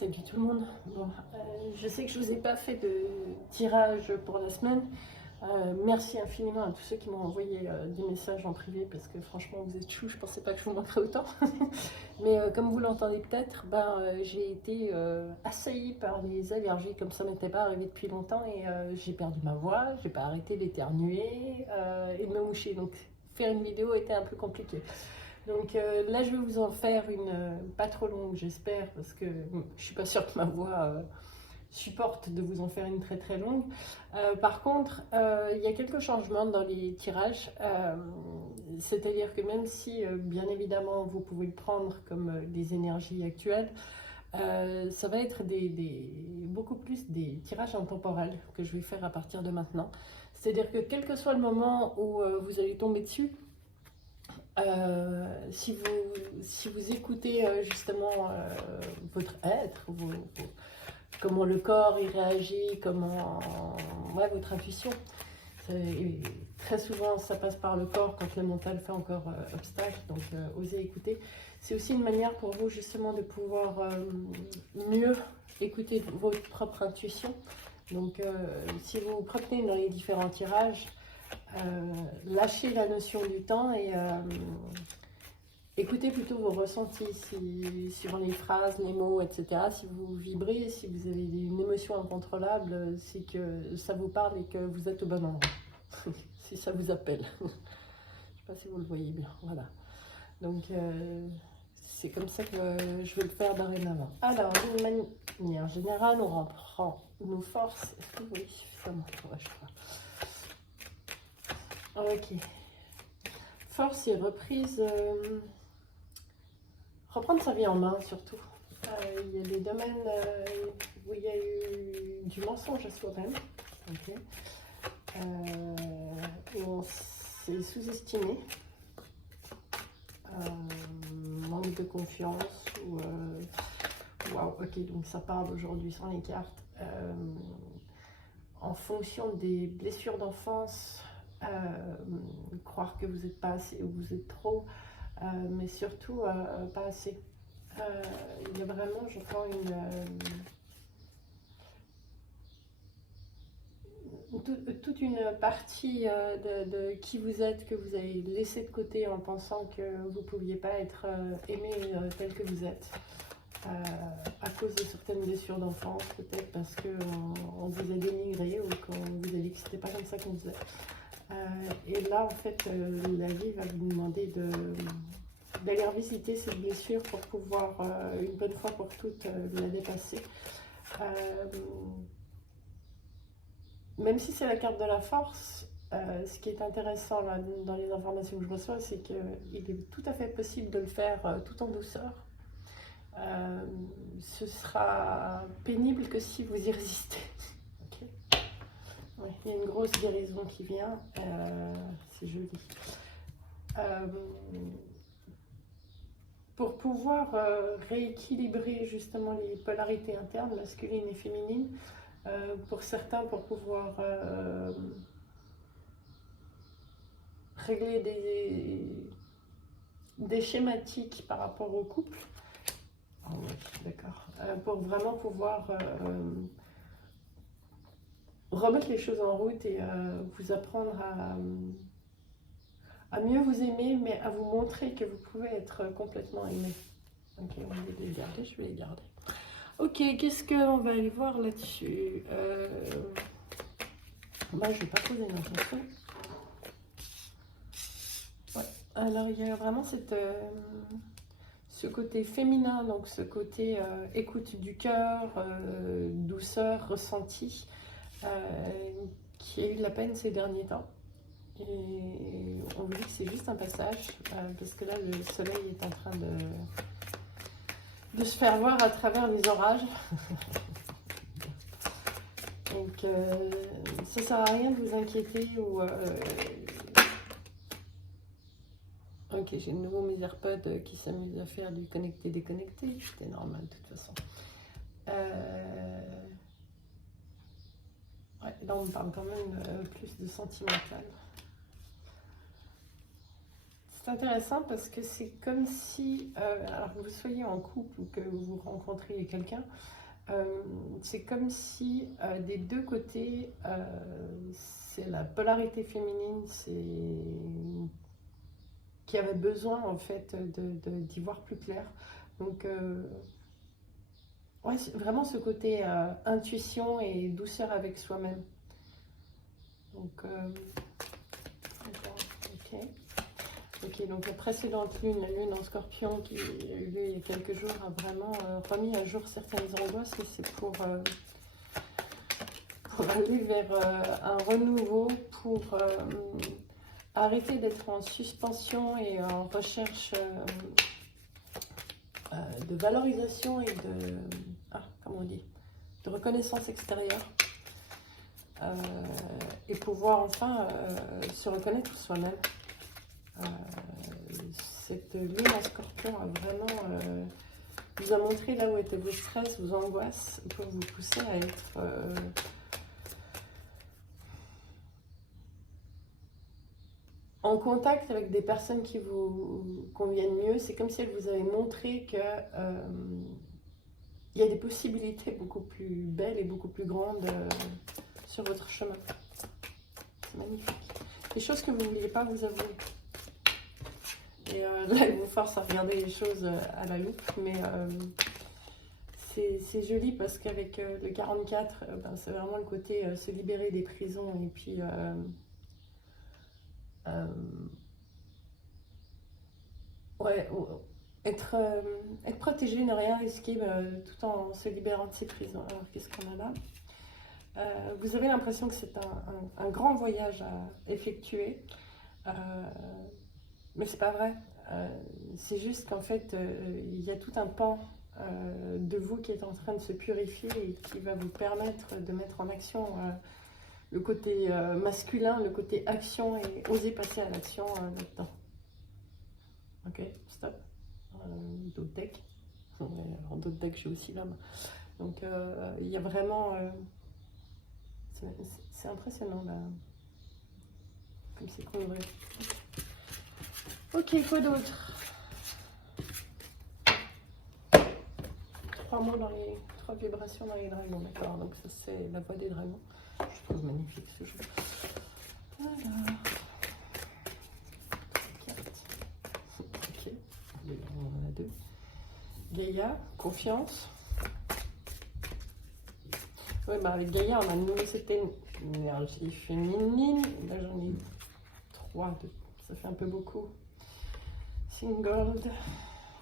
Salut tout le monde. Bon, je sais que je vous ai pas fait de tirage pour la semaine. Merci infiniment à tous ceux qui m'ont envoyé des messages en privé parce que franchement vous êtes chou, je pensais pas que je vous manquerais autant. Mais comme vous l'entendez peut-être, j'ai été assaillie par les allergies comme ça m'était pas arrivé depuis longtemps et j'ai perdu ma voix, j'ai pas arrêté d'éternuer et de me moucher. Donc faire une vidéo était un peu compliqué. Donc là, je vais vous en faire une pas trop longue, j'espère, parce que je suis pas sûre que ma voix supporte de vous en faire une très très longue. Par contre, il y a quelques changements dans les tirages, c'est-à-dire que même si, bien évidemment, vous pouvez le prendre comme des énergies actuelles, ça va être beaucoup plus des tirages intemporels que je vais faire à partir de maintenant. C'est-à-dire que quel que soit le moment où vous allez tomber dessus, si vous écoutez justement votre être, comment le corps y réagit, ouais, votre intuition, très souvent ça passe par le corps quand le mental fait encore obstacle, donc osez écouter. C'est aussi une manière pour vous justement de pouvoir mieux écouter votre propre intuition. Donc si vous vous promenez dans les différents tirages, lâchez la notion du temps et écoutez plutôt vos ressentis sur les phrases, les mots, etc. Si vous vibrez, si vous avez une émotion incontrôlable, c'est que ça vous parle et que vous êtes au bon endroit. Si ça vous appelle. Je ne sais pas si vous le voyez bien. Voilà. Donc c'est comme ça que je vais le faire dorénavant. Alors, d'une manière générale, on reprend nos forces. Est-ce que oui, suffisamment? Ouais, je crois. Ok. Force et reprise. Reprendre sa vie en main, surtout. Il y a des domaines où il y a eu du mensonge à soi-même. Okay. Où on s'est sous-estimé. Manque de confiance. Waouh, ok, donc ça parle aujourd'hui sans les cartes. En fonction des blessures d'enfance, croire que vous n'êtes pas assez ou vous êtes trop, mais surtout pas assez. Il y a vraiment, je crois, toute une partie de qui vous êtes que vous avez laissé de côté en pensant que vous ne pouviez pas être aimé tel que vous êtes. À cause de certaines blessures d'enfance, peut-être parce qu'on vous a dénigré ou qu'on vous a dit que c'était pas comme ça qu'on faisait. Et là, en fait, la vie va vous demander d'aller revisiter cette blessure pour pouvoir, une bonne fois pour toutes, la dépasser. Même si c'est la carte de la force, ce qui est intéressant là, dans les informations que je reçois, c'est qu'il est tout à fait possible de le faire tout en douceur. Ce sera pénible que si vous y résistez. Okay. Ouais, il y a une grosse guérison qui vient, c'est joli. Pour pouvoir rééquilibrer justement les polarités internes, masculines et féminines, pour certains, pour pouvoir régler des schématiques par rapport au couple. Oh oui, d'accord. Pour vraiment pouvoir remettre les choses en route et vous apprendre à mieux vous aimer, mais à vous montrer que vous pouvez être complètement aimé. Ok, on va les garder, je vais les garder. Ok, qu'est-ce qu'on va aller voir là-dessus? Je ne vais pas poser l'intention. Ouais. Alors, il y a vraiment ce côté féminin, donc ce côté écoute du cœur, douceur, ressenti, qui a eu de la peine ces derniers temps. Et on vous dit que c'est juste un passage, parce que là, le soleil est en train de se faire voir à travers les orages. Donc, ça sert à rien de vous inquiéter ou... Ok, j'ai de nouveau mes AirPods qui s'amusent à faire du connecté-déconnecté. C'était normal de toute façon. Ouais, là, on parle quand même plus de sentimental. C'est intéressant parce que c'est comme si, alors que vous soyez en couple ou que vous rencontriez quelqu'un, c'est comme si des deux côtés, c'est la polarité féminine, c'est qui avait besoin en fait d'y voir plus clair. Donc, ouais, vraiment ce côté intuition et douceur avec soi-même. Donc, ok. Ok, donc la précédente lune, la lune en scorpion qui a eu lieu il y a quelques jours, a vraiment remis à jour certaines angoisses et c'est pour aller vers un renouveau, pour arrêter d'être en suspension et en recherche de valorisation et de, comment on dit, de reconnaissance extérieure et pouvoir enfin se reconnaître soi-même. Cette lune en scorpion a vraiment vous a montré là où étaient vos stress, vos angoisses, pour vous pousser à être en contact avec des personnes qui vous conviennent mieux. C'est comme si elle vous avait montré que il y a des possibilités beaucoup plus belles et beaucoup plus grandes sur votre chemin. C'est magnifique. Des choses que vous ne vouliez pas vous avouer. Et là, elle vous force à regarder les choses à la loupe, mais c'est joli parce qu'avec le 44, c'est vraiment le côté se libérer des prisons et puis ouais, être protégé, ne rien risquer tout en se libérant de ses prisons. Alors, qu'est-ce qu'on a là? Vous avez l'impression que c'est un grand voyage à effectuer, mais c'est pas vrai. C'est juste qu'en fait, il y a tout un pan de vous qui est en train de se purifier et qui va vous permettre de mettre en action le côté masculin, le côté action et oser passer à l'action là-dedans. Ok, stop. D'autres decks. En d'autres decks, j'ai aussi l'homme. Donc, il y a vraiment... c'est impressionnant, là. Comme c'est coloré. Ok, quoi d'autre? 3 mots dans les... 3 vibrations dans les dragons, d'accord. Donc, ça, c'est la voix des dragons. Je trouve magnifique ce jeu. Voilà. 4. Ok, on en a 2. Gaïa, confiance. Oui, avec Gaïa, on a nouveau, c'était une énergie féminine. Là, j'en ai 3, ça fait un peu beaucoup. Singold,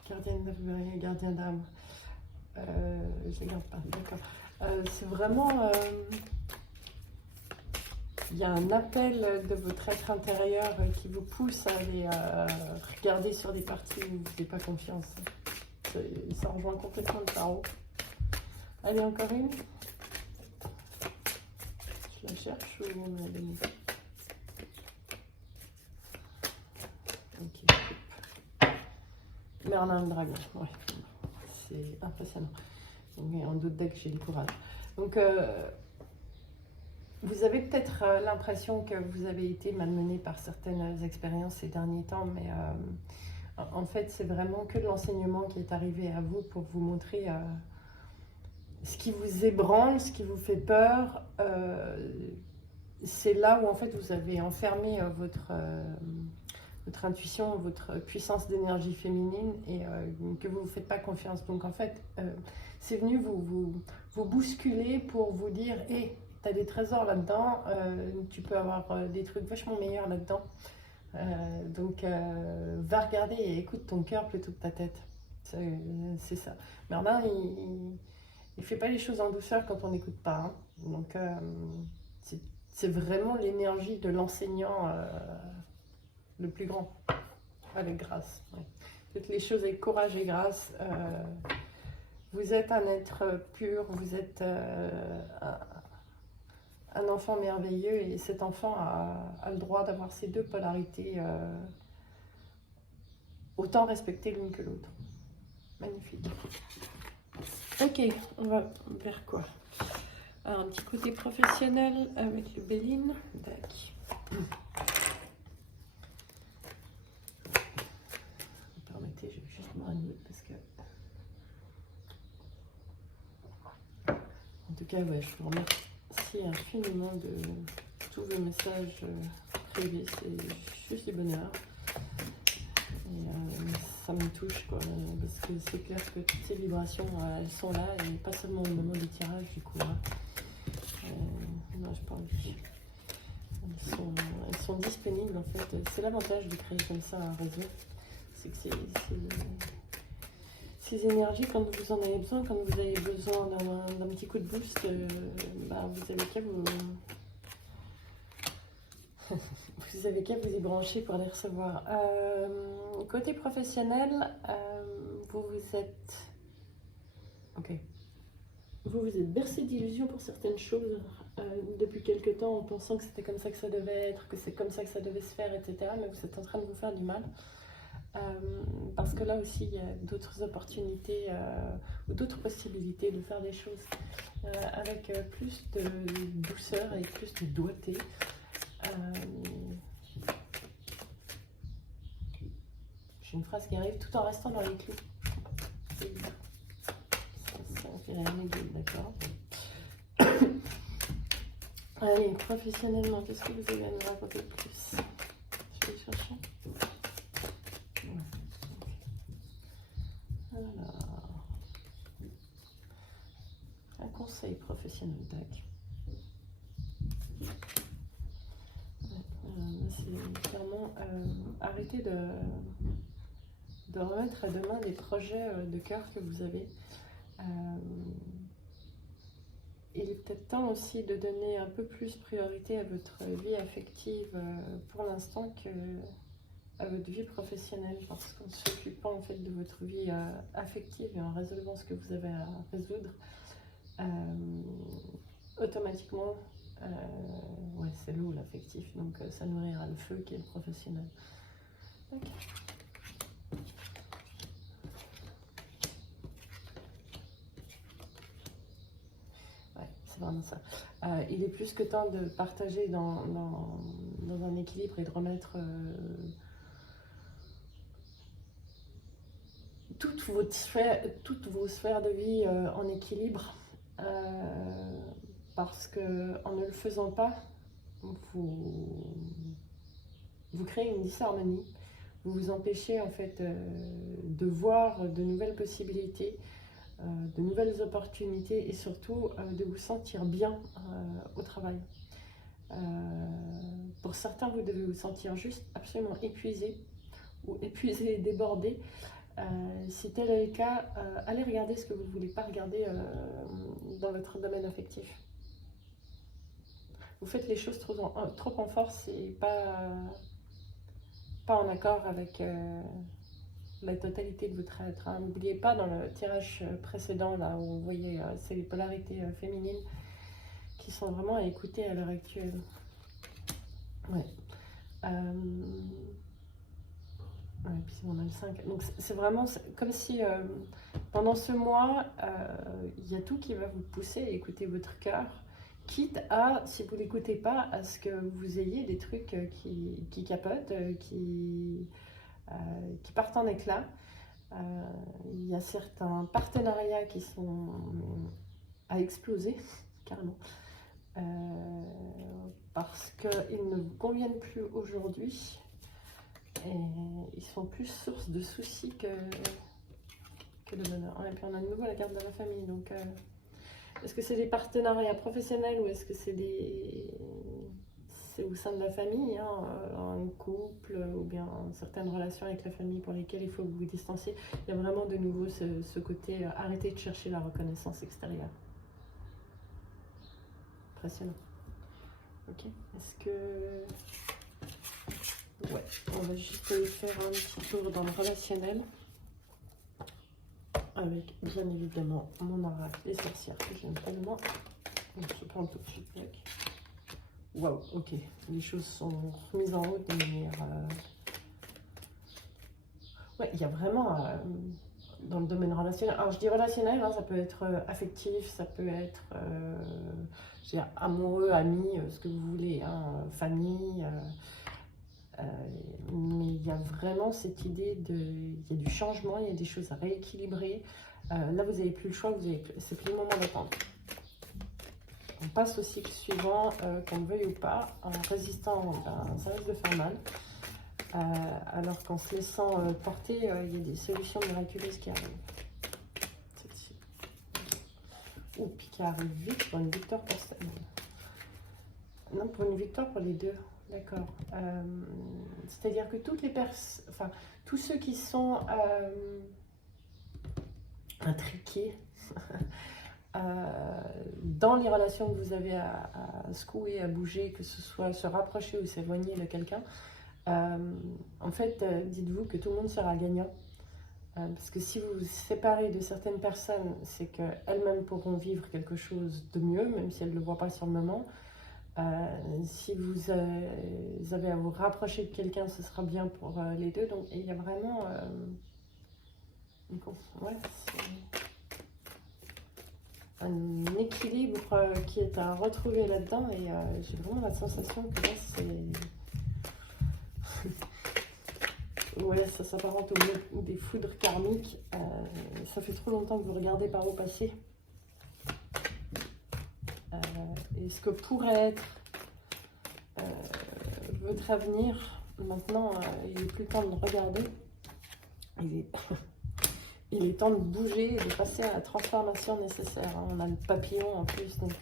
gardienne de gardien d'âme. Je ne garde pas, d'accord. C'est vraiment... il y a un appel de votre être intérieur qui vous pousse à aller regarder sur des parties où vous n'avez pas confiance. Ça rejoint complètement le tarot. Allez, encore une. Je la cherche ou on me l'a donné? Ok. Mais on a un dragon, ouais. C'est impressionnant. Mais en d'autres decks, j'ai du courage. Donc, vous avez peut-être l'impression que vous avez été malmené par certaines expériences ces derniers temps, mais en fait, c'est vraiment que de l'enseignement qui est arrivé à vous pour vous montrer ce qui vous ébranle, ce qui vous fait peur. C'est là où en fait vous avez enfermé votre intuition, votre puissance d'énergie féminine et que vous ne vous faites pas confiance. Donc en fait, c'est venu vous bousculer pour vous dire « Hé, tu as des trésors là-dedans, tu peux avoir des trucs vachement meilleurs là-dedans. Donc va regarder et écoute ton cœur plutôt que ta tête. » C'est ça. Merlin, il ne fait pas les choses en douceur quand on n'écoute pas. Hein. Donc c'est vraiment l'énergie de l'enseignant le plus grand, avec grâce. Ouais. Toutes les choses avec courage et grâce. Vous êtes un être pur, vous êtes un enfant merveilleux et cet enfant a le droit d'avoir ces deux polarités autant respectées l'une que l'autre. Magnifique. Ok, on va vers quoi? Alors, un petit côté professionnel avec le Béline. tout cas, ouais, je vous remercie infiniment de tous vos messages privés. C'est juste du bonheur. Et ça me touche, quoi, parce que c'est clair que toutes ces vibrations, elles sont là, et pas seulement au moment du tirage, du coup. Hein. Non, je parle. Elles sont disponibles, en fait. C'est l'avantage de créer comme ça un réseau. C'est que ces énergies, quand vous en avez besoin, quand vous avez besoin d'un petit coup de boost, vous avez qu'à vous avez qu'à vous y brancher pour les recevoir. Côté professionnel, vous êtes... Ok. Vous êtes bercé d'illusions pour certaines choses depuis quelque temps en pensant que c'était comme ça que ça devait être, que c'est comme ça que ça devait se faire, etc. Mais vous êtes en train de vous faire du mal. Parce que là aussi, il y a d'autres opportunités ou d'autres possibilités de faire des choses avec plus de douceur et plus de doigté. J'ai une phrase qui arrive tout en restant dans les clous. Ça fait la d'accord. Allez, professionnellement, qu'est-ce que vous avez à nous raconter de plus? Je vais chercher. Alors, un conseil professionnel, tac. C'est clairement arrêter de remettre à demain des projets de cœur que vous avez. Il est peut-être temps aussi de donner un peu plus priorité à votre vie affective pour l'instant que à votre vie professionnelle, parce qu'en s'occupant en fait de votre vie affective et en résolvant ce que vous avez à résoudre, automatiquement, ouais, c'est l'eau l'affectif, donc ça nourrira le feu qui est le professionnel. Okay. C'est vraiment ça. Il est plus que temps de partager dans un équilibre et de remettre toutes vos sphères de vie en équilibre, parce que en ne le faisant pas, vous créez une disharmonie, vous vous empêchez en fait de voir de nouvelles possibilités, de nouvelles opportunités et surtout de vous sentir bien au travail. Pour certains, vous devez vous sentir juste absolument épuisé ou épuisé et débordé. Si tel est le cas, allez regarder ce que vous ne voulez pas regarder dans votre domaine affectif. Vous faites les choses trop en force et pas en accord avec la totalité de votre être. Hein. N'oubliez pas, dans le tirage précédent, là où vous voyez, c'est les polarités féminines qui sont vraiment à écouter à l'heure actuelle. Ouais. Ouais, puis on a le 5. Donc c'est vraiment comme si pendant ce mois, il y a tout qui va vous pousser à écouter votre cœur, quitte à, si vous ne l'écoutez pas, à ce que vous ayez des trucs qui capotent, qui partent en éclat. Il y a certains partenariats qui sont à exploser, carrément, parce qu'ils ne vous conviennent plus aujourd'hui. Et ils sont plus source de soucis que de bonheur. Et puis on a de nouveau la carte de la famille. Donc, est-ce que c'est des partenariats professionnels ou est-ce que c'est au sein de la famille, hein, un couple ou bien certaines relations avec la famille pour lesquelles il faut vous distancier? Il y a vraiment de nouveau ce côté arrêtez de chercher la reconnaissance extérieure. Impressionnant. Ok. Est-ce que... Ouais, on va juste faire un petit tour dans le relationnel avec bien évidemment mon oracle des sorcières que j'aime tellement. Donc, je prends tout de suite. Waouh, ok, les choses sont remises en route de manière. Ouais, il y a vraiment dans le domaine relationnel. Alors je dis relationnel, hein, ça peut être affectif, ça peut être je veux dire, amoureux, ami, ce que vous voulez, hein, famille. Mais il y a vraiment cette idée il y a du changement, il y a des choses à rééquilibrer. Là, vous n'avez plus le choix, c'est plus le moment d'attendre. on passe au cycle suivant, qu'on le veuille ou pas. En résistant, ben, ça risque de faire mal. Alors qu'en se laissant porter, il y a des solutions miraculeuses qui arrivent. Celle-ci. Ou puis qui arrive vite pour une victoire pour ça. Non, pour une victoire pour les deux. D'accord. C'est-à-dire que toutes les personnes, enfin, tous ceux qui sont intriqués dans les relations que vous avez à secouer, à bouger, que ce soit se rapprocher ou s'éloigner de quelqu'un, en fait, dites-vous que tout le monde sera gagnant. Parce que si vous vous séparez de certaines personnes, c'est qu'elles-mêmes pourront vivre quelque chose de mieux, même si elles ne le voient pas sur le moment. Si vous avez à vous rapprocher de quelqu'un, ce sera bien pour les deux. Donc il y a vraiment ouais, un équilibre qui est à retrouver là-dedans. Et j'ai vraiment la sensation que là, c'est... ouais, ça s'apparente aux des foudres karmiques. Ça fait trop longtemps que vous regardez par vos passés. Et ce que pourrait être votre avenir, maintenant, il n'est plus temps de le regarder. Il est temps de bouger et de passer à la transformation nécessaire. On a le papillon en plus, donc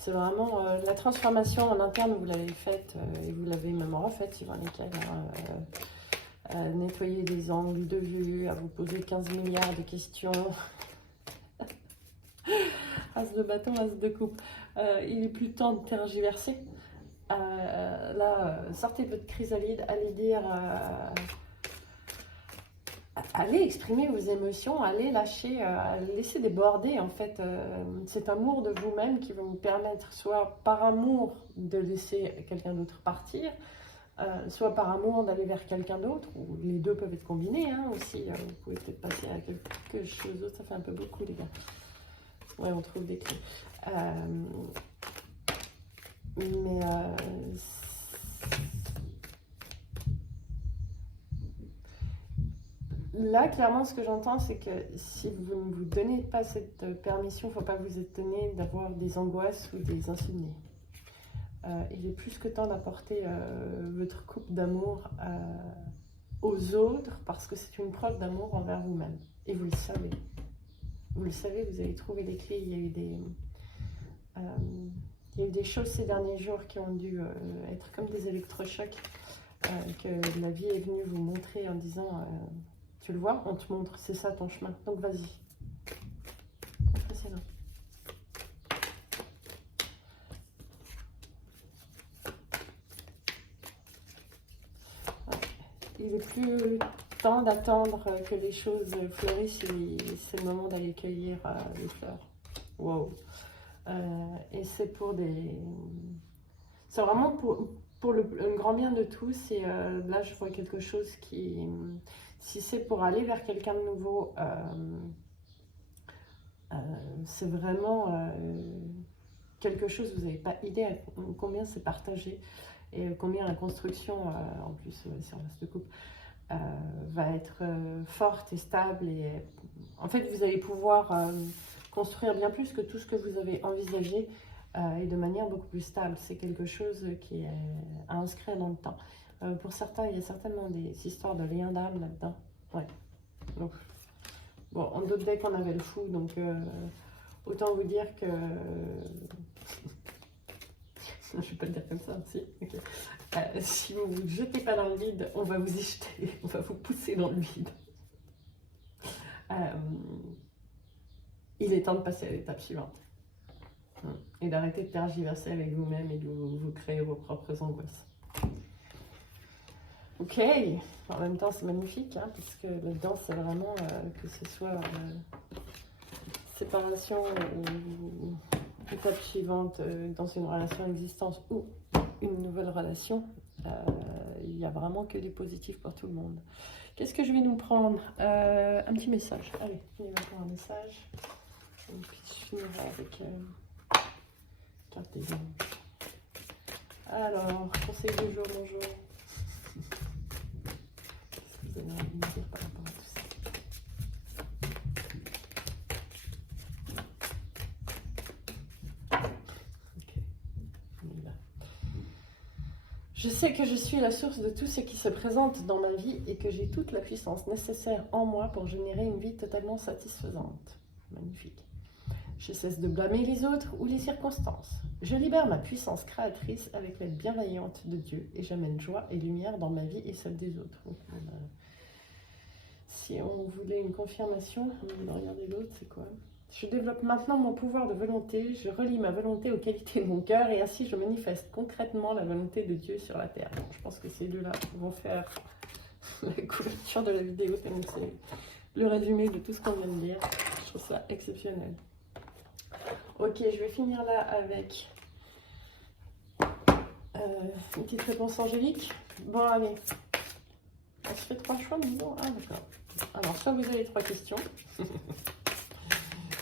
c'est vraiment la transformation en interne, vous l'avez faite et vous l'avez même refaite, suivant lesquels. Nettoyer des angles de vue, à vous poser 15 milliards de questions. As de bâton, as de coupe. Il est plus temps de tergiverser. Là, sortez de votre chrysalide, allez dire, allez exprimer vos émotions, allez lâcher, laisser déborder en fait cet amour de vous-même qui va vous permettre, soit par amour de laisser quelqu'un d'autre partir, soit par amour d'aller vers quelqu'un d'autre, ou les deux peuvent être combinés hein, aussi. Vous pouvez peut-être passer à quelque chose d'autre, ça fait un peu beaucoup les gars. Ouais, on trouve des clés. Mais là, clairement, ce que j'entends, c'est que si vous ne vous donnez pas cette permission, il ne faut pas vous étonner d'avoir des angoisses ou des insomnies. Il est plus que temps d'apporter votre coupe d'amour aux autres, parce que c'est une preuve d'amour envers vous-même. Et vous le savez. Vous le savez, vous avez trouvé les clés. Il y a eu des choses ces derniers jours qui ont dû être comme des électrochocs que la vie est venue vous montrer en disant tu le vois, on te montre, c'est ça ton chemin, donc vas-y. Impressionnant. Il est plus temps d'attendre que les choses fleurissent, c'est le moment d'aller cueillir les fleurs. Wow. Et c'est pour des... C'est vraiment pour le grand bien de tous. Et là, je vois quelque chose qui... Si c'est pour aller vers quelqu'un de nouveau, c'est vraiment quelque chose, vous n'avez pas idée à combien c'est partagé et combien la construction, en plus, si on reste de couple, va être forte et stable. Et en fait, vous allez pouvoir construire bien plus que tout ce que vous avez envisagé et de manière beaucoup plus stable. C'est quelque chose qui est à inscrire dans le temps. Pour certains, il y a certainement des histoires de liens d'âme là-dedans. Ouais. Donc, bon, on doutait qu'on avait le fou, donc autant vous dire que... Je ne vais pas le dire comme ça, si. Okay. Si vous ne vous jetez pas dans le vide, on va vous y jeter, on va vous pousser dans le vide. Il est temps de passer à l'étape suivante. Et d'arrêter de tergiverser avec vous-même et de vous créer vos propres angoisses. Ok, en même temps c'est magnifique, hein, parce que là-dedans c'est vraiment que ce soit séparation ou étape suivante dans une relation existence ou une nouvelle relation, il n'y a vraiment que du positif pour tout le monde. Qu'est-ce que je vais nous prendre un petit message. Allez, il va prendre un message. Et puis je finirai avec carte des anges. Alors, conseil du jour, bonjour. Qu'est-ce que vous avez envie de me dire par rapport à tout ça? Je sais que je suis la source de tout ce qui se présente dans ma vie et que j'ai toute la puissance nécessaire en moi pour générer une vie totalement satisfaisante. Magnifique. Je cesse de blâmer les autres ou les circonstances. Je libère ma puissance créatrice avec l'aide bienveillante de Dieu et j'amène joie et lumière dans ma vie et celle des autres. Donc, si on voulait une confirmation, on va regarder l'autre, c'est quoi? Je développe maintenant mon pouvoir de volonté, je relie ma volonté aux qualités de mon cœur et ainsi je manifeste concrètement la volonté de Dieu sur la terre. Donc, je pense que ces deux-là vont faire la couverture de la vidéo, c'est le résumé de tout ce qu'on vient de dire. Je trouve ça exceptionnel. Ok, je vais finir là avec une petite réponse angélique. Bon, allez, on se fait 3 choix, disons. Ah, d'accord. Alors, soit vous avez 3 questions,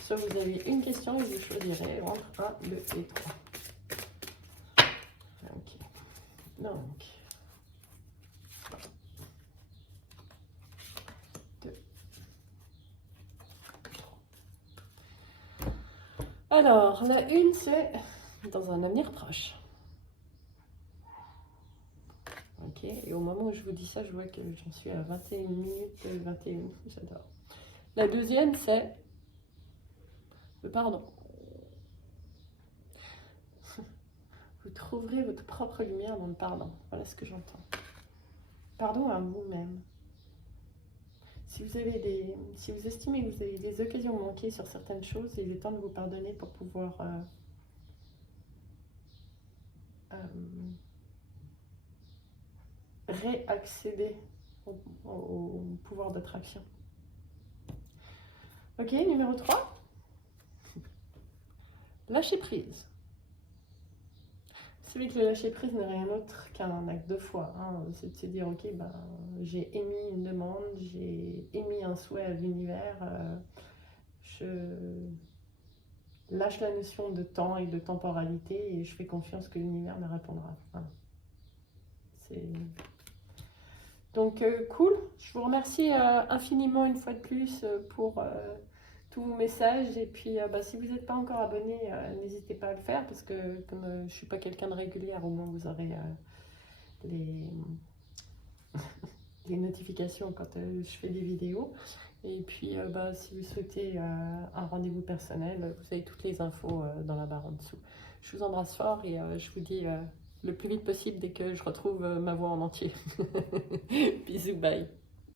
soit vous avez une question et vous choisirez entre 1, 2 et 3. Ok. Donc, 2. Alors, la une, c'est dans un avenir proche. Ok, et au moment où je vous dis ça, je vois que j'en suis à 21 minutes 21, j'adore. La deuxième, c'est le pardon. Vous trouverez votre propre lumière dans le pardon. Voilà ce que j'entends. Pardon à vous-même. Si vous estimez que vous avez des occasions manquées sur certaines choses, il est temps de vous pardonner pour pouvoir réaccéder au pouvoir d'attraction. Ok, numéro 3. Lâcher prise. Vous savez que le lâcher prise n'est rien d'autre qu'un acte de foi. Hein. C'est de se dire, ok, ben, j'ai émis une demande, j'ai émis un souhait à l'univers, je lâche la notion de temps et de temporalité et je fais confiance que l'univers me répondra. Voilà. Donc, cool. Je vous remercie infiniment une fois de plus pour tous vos messages. Et puis, si vous n'êtes pas encore abonné, n'hésitez pas à le faire parce que comme je ne suis pas quelqu'un de régulier, au moins vous aurez les notifications quand je fais des vidéos. Et puis, si vous souhaitez un rendez-vous personnel, vous avez toutes les infos dans la barre en dessous. Je vous embrasse fort et je vous dis le plus vite possible dès que je retrouve ma voix en entier. Bisous, bye.